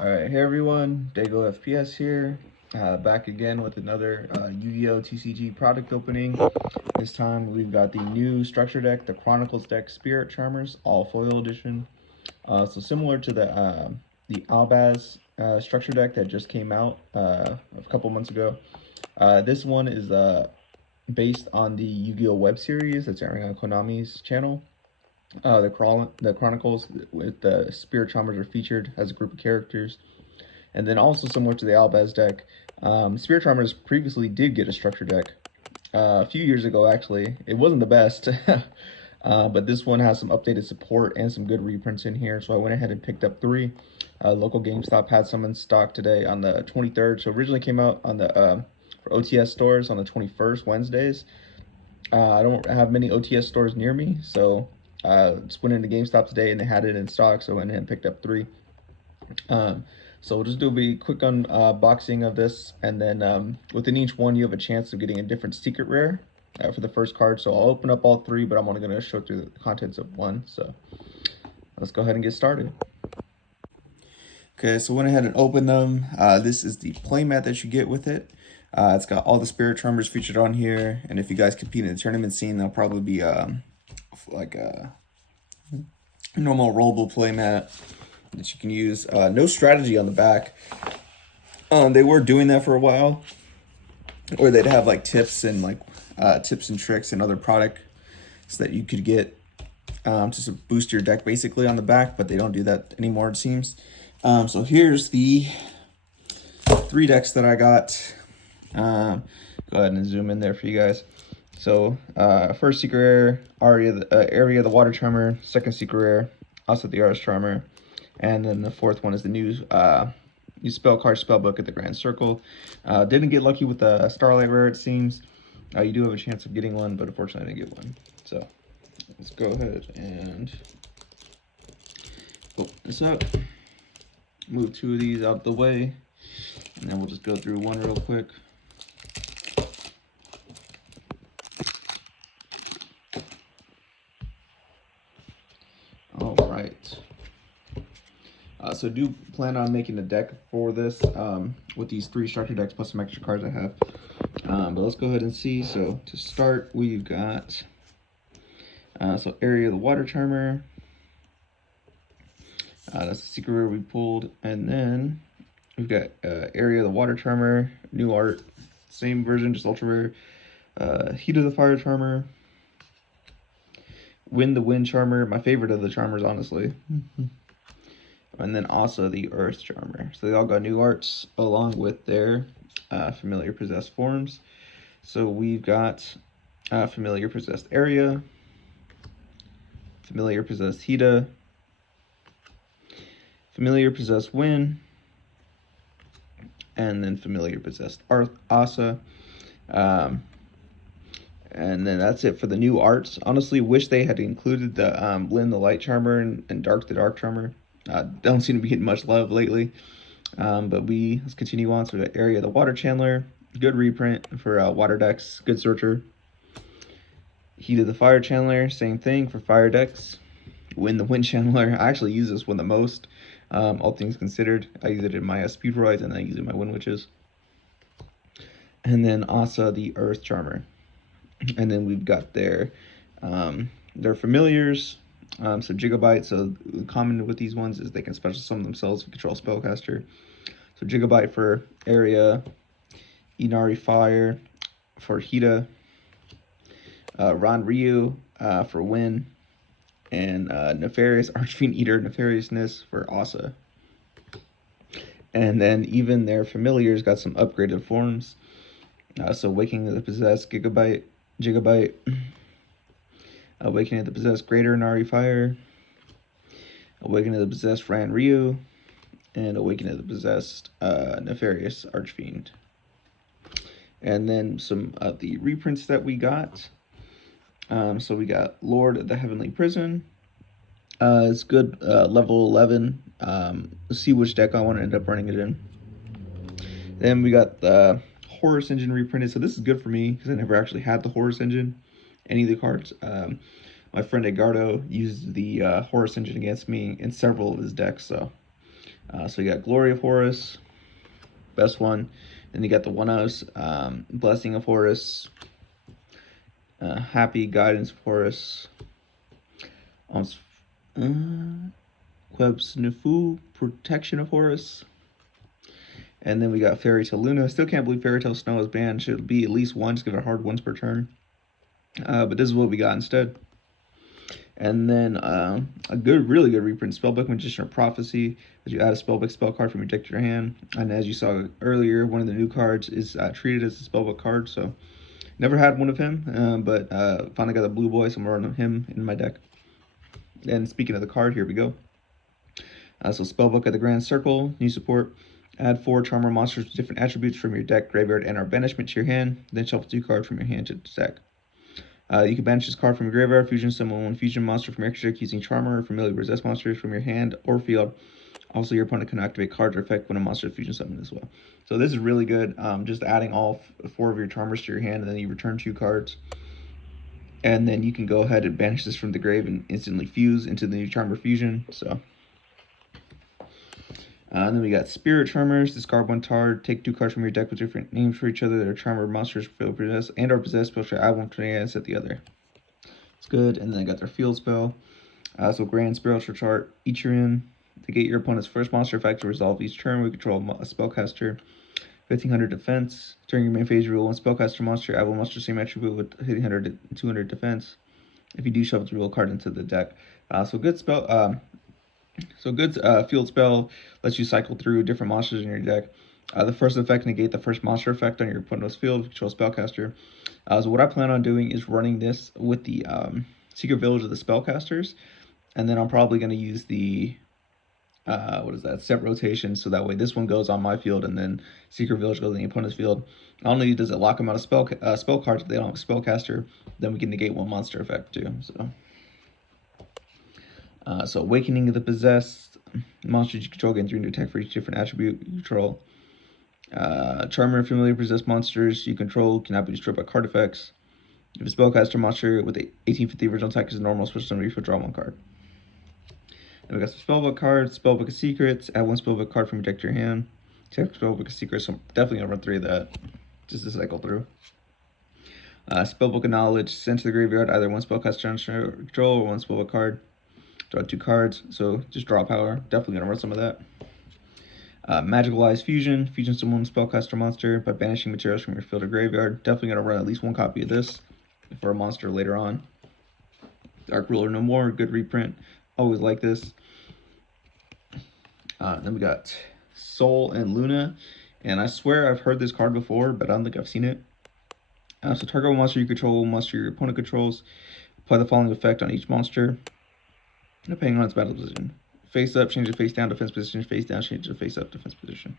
Alright, hey everyone, Dago FPS here, back again with another Yu-Gi-Oh! TCG product opening. This time we've got the new structure deck, the Chronicles deck Spirit Charmers, all foil edition. So similar to the Albaz structure deck that just came out a couple months ago. This one is based on the Yu-Gi-Oh! Web series that's airing on Konami's channel. The Chronicles with the Spirit Charmers are featured as a group of characters. And then also similar to the Albaz deck, Spirit Charmers previously did get a structure deck a few years ago, actually. It wasn't the best, but this one has some updated support and some good reprints in here. So I went ahead and picked up three. Local GameStop had some in stock today on the 23rd. So originally came out on the for OTS stores on the 21st, Wednesdays. I don't have many OTS stores near me, so just went into GameStop today and they had it in stock, so I went ahead and picked up three. So we'll just do a quick unboxing of this, and then within each one you have a chance of getting a different secret rare for the first card. So I'll open up all three, but I'm only going to show through the contents of one. So let's go ahead and get started. Okay, so went ahead and opened them. This is the playmat that you get with it. It's got all the Spirit Charmers featured on here, and if you guys compete in the tournament scene, they'll probably be like a normal rollable playmat that you can use. No strategy on the back. They were doing that for a while, or they'd have like tips and tips and tricks and other products that you could get to boost your deck basically on the back, but they don't do that anymore, it seems. So here's the three decks that I got. Go ahead and zoom in there for you guys. So first secret rare, Area of the Water Charmer. Second secret rare, also the Artist Charmer. And then the fourth one is the new spell card spellbook at the Grand Circle. Didn't get lucky with the Starlight rare, it seems. You do have a chance of getting one, but unfortunately I didn't get one. So let's go ahead and open this up. Move two of these out the way, and then we'll just go through one real quick. All right. So do plan on making a deck for this with these three structure decks plus some extra cards I have. But let's go ahead and see. So to start, we've got so Area of the Water Charmer. That's the secret rare we pulled, and then we've got Area of the Water Charmer, new art, same version, just ultra rare. Heat of the Fire Charmer, Wind the Wind Charmer, my favorite of the Charmers, honestly. And then also the Earth Charmer. So they all got new arts along with their familiar possessed forms. So we've got familiar possessed Area, familiar possessed Hita, familiar possessed Wind, and then familiar possessed Asa. And then that's it for the new arts. Honestly, wish they had included the Lynn the Light Charmer and Dark the Dark Charmer. Don't seem to be getting much love lately. But let's continue on. So the Area of the Water Channeler, good reprint for water decks, good searcher. Heat of the Fire Channeler, same thing for fire decks. Wind the Wind Channeler, I actually use this one the most, all things considered. I use it in my Speed Rides, and then I use it in my Wind Witches. And then Asa the Earth Charmer. And then we've got their familiars. So Gigabyte. So common with these ones is they can special summon themselves and control spellcaster. So Gigabyte for Area, Inari Fire for Hita, Ron Ryu for Wind, and Nefarious Archfiend Eater Nefariousness for Asa. And then even their familiars got some upgraded forms. So Waking of the Possessed Gigabyte, Awakening of the Possessed Greater Inari Fire, Awakening of the Possessed Ran Ryu, and Awakening of the Possessed Nefarious Archfiend. And then some of the reprints that we got. So we got Lord of the Heavenly Prison. It's good, level 11. Let's see which deck I want to end up running it in. Then we got the Horus Engine reprinted. So this is good for me because I never actually had the Horus Engine, any of the cards. My friend Edgardo used the Horus Engine against me in several of his decks, so So you got Glory of Horus, best one. Then you got the 1-ofs, Blessing of Horus, Happy Guidance of Horus, Quebsnifu, Protection of Horus. And then we got Fairy Tale Luna. Still can't believe Fairy Tale Snow is banned. Should be at least one. Just give it a hard once per turn. But this is what we got instead. And then a really good reprint, Spellbook Magician of Prophecy, that you add a Spellbook spell card from your deck to your hand. And as you saw earlier, one of the new cards is treated as a Spellbook card. So never had one of him, but finally got the blue boy, so I'm running him in my deck. And speaking of the card, here we go. So Spellbook at the Grand Circle, new support. Add 4 Charmer monsters with different attributes from your deck, graveyard, and/or banishment to your hand. Then shuffle 2 cards from your hand to the deck. You can banish this card from your graveyard, fusion summon 1 fusion monster from your extra deck using Charmer or Familiar Possessed monsters from your hand or field. Also, your opponent can activate cards or effect when a monster is fusion summoned as well. So this is really good. Just adding all 4 of your Charmers to your hand, and then you return 2 cards. And then you can go ahead and banish this from the grave and instantly fuse into the new Charmer fusion. So. And then we got Spirit Charmers. Discard 1 card. Take 2 cards from your deck with different names for each other that are Charmer monsters, field possessed, and/or possessed. Special add 1 to and set the other. It's good. And then I got their field spell. So Grand Spiritual Chart. Each turn, negate your opponent's first monster effect to resolve each turn. We control a spellcaster. 1500 defense. During your main phase, you roll 1 spellcaster monster. Add 1 monster same attribute with 1500 and 200 defense. If you do, shuffle the real card into the deck. So good spell. Field spell lets you cycle through different monsters in your deck. The first effect negate the first monster effect on your opponent's field. Control spellcaster. So what I plan on doing is running this with the Secret Village of the Spellcasters, and then I'm probably going to use the set rotation, so that way this one goes on my field and then Secret Village goes on the opponent's field. Not only does it lock them out of spell cards if they don't have a spellcaster, then we can negate 1 monster effect too. So Awakening of the Possessed, monsters you control gain 300 attack for each different attribute you control. Charmer, Familiar Possessed monsters you control cannot be destroyed by card effects. If a spellcaster monster with 1850 original attack is a normal special summon, you draw 1 card. Then we got some Spellbook cards. Spellbook of Secrets. Add 1 Spellbook card from your deck to your hand. Check Spellbook of Secrets, so I'm definitely going to run 3 of that just to cycle through. Spellbook of Knowledge. Send to the graveyard either 1 spellcaster control or 1 Spellbook card. Draw 2 cards, so just draw power. Definitely going to run some of that. Magical Eyes Fusion. Fusion summon 1 spellcaster monster by banishing materials from your field or graveyard. Definitely going to run at least 1 copy of this for a monster later on. Dark Ruler No More. Good reprint. Always like this. Then we got Soul and Luna. And I swear I've heard this card before, but I don't think I've seen it. So target 1 monster you control, 1 monster your opponent controls. Apply the following effect on each monster, depending on its battle position. Face up, change the face down, defense position. Face down, change the face up, defense position.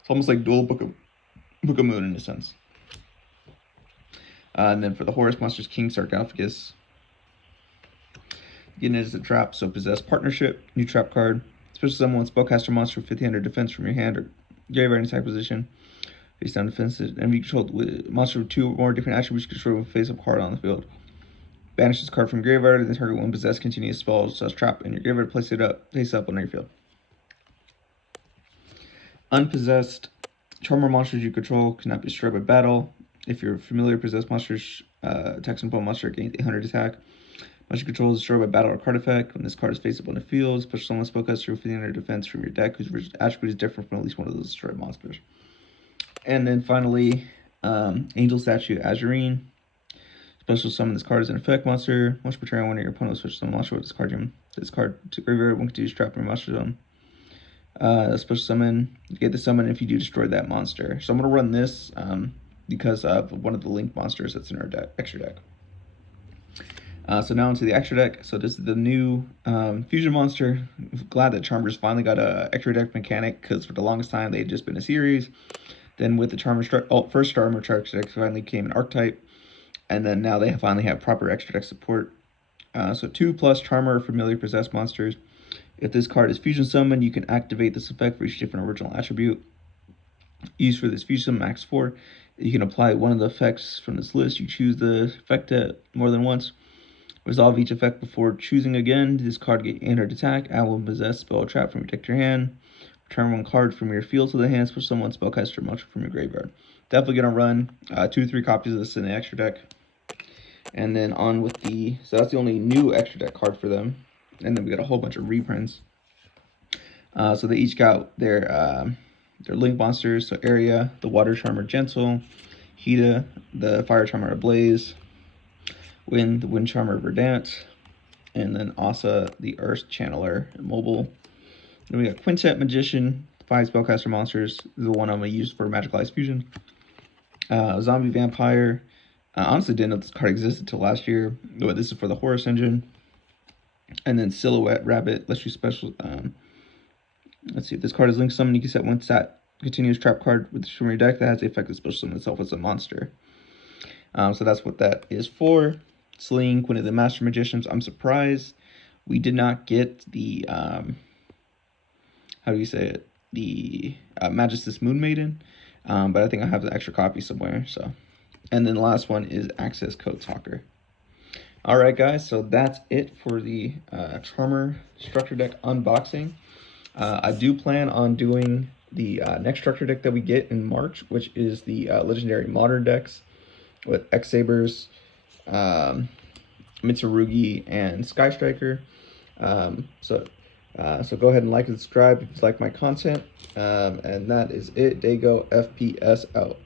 It's almost like dual Book of Moon in a sense. And then for the Horus monsters, King Sarcophagus. Getting it as a trap, so Possess Partnership, new trap card. Special summon 1 spellcaster monster with 1500 defense from your hand or graveyard attack position. Face down defense, and you control with monster with 2 or more different attributes control with face up card on the field. Banish this card from graveyard and then target 1 possessed continuous spell such trap in your graveyard. Place it up, face up on your field. Unpossessed. Charmer monsters you control cannot be destroyed by battle. If your familiar possessed monsters attacks an opponent monster gains 800 attack. Monster control is destroyed by battle or card effect. When this card is face up on the field, special summon spellcaster with 1500 defense from your deck whose attribute is different from at least one of those destroyed monsters. And then finally, Angel Statue Azurine. Special summon this card as an effect monster. Once per turn, one of your opponent's special summon monster with this card. This card to graveyard, 1 continuous trap in your monster zone. Special summon, you get the summon if you do destroy that monster. So I'm going to run this because of one of the link monsters that's in our extra deck. So now into the extra deck. So this is the new fusion monster. I'm glad that Charmers finally got a extra deck mechanic, because for the longest time they had just been a series. Then with the first Charmer extra deck finally came an archetype, and then now they finally have proper extra deck support. So 2+ Charmer or Familiar Possessed monsters. If this card is fusion summoned, you can activate this effect for each different original attribute. Used for this fusion max 4. You can apply one of the effects from this list. You choose the effect more than once. Resolve each effect before choosing again. This card get entered attack. Add 1 possessed spell or trap from your deck to your hand. Turn one card from your field to the hand, push someone spellcaster monster from your graveyard. Definitely gonna run 2 to 3 copies of this in the extra deck. And then on with the, so that's the only new extra deck card for them. And then we got a whole bunch of reprints. So they each got their link monsters. So Area, the Water Charmer Gentle, Hida, the Fire Charmer Ablaze, Wind, the Wind Charmer Verdant, and then Asa, the Earth Channeler Mobile. Then we got Quintet Magician, 5 spellcaster monsters. This is the one I'm gonna use for Magical Ice Fusion. Zombie Vampire. I honestly didn't know this card existed until last year. But this is for the Horus engine. And then Silhouette Rabbit lets you special. Let's see, if this card is linked summoned, you can set one stat continuous trap card with from your deck that has the effect of special summon itself as a monster. So that's what that is for. Sling, Queen of the Master Magicians. I'm surprised we did not get the how do you say it? The Magistus Moon Maiden. But I think I have the extra copy somewhere. So, and then the last one is Access Code Talker. All right, guys. So that's it for the Charmer structure deck unboxing. I do plan on doing the next structure deck that we get in March, which is the Legendary Modern decks with X-Sabers, Mitsurugi, and Sky Striker. So go ahead and like and subscribe if you like my content. And that is it. Dago FPS out.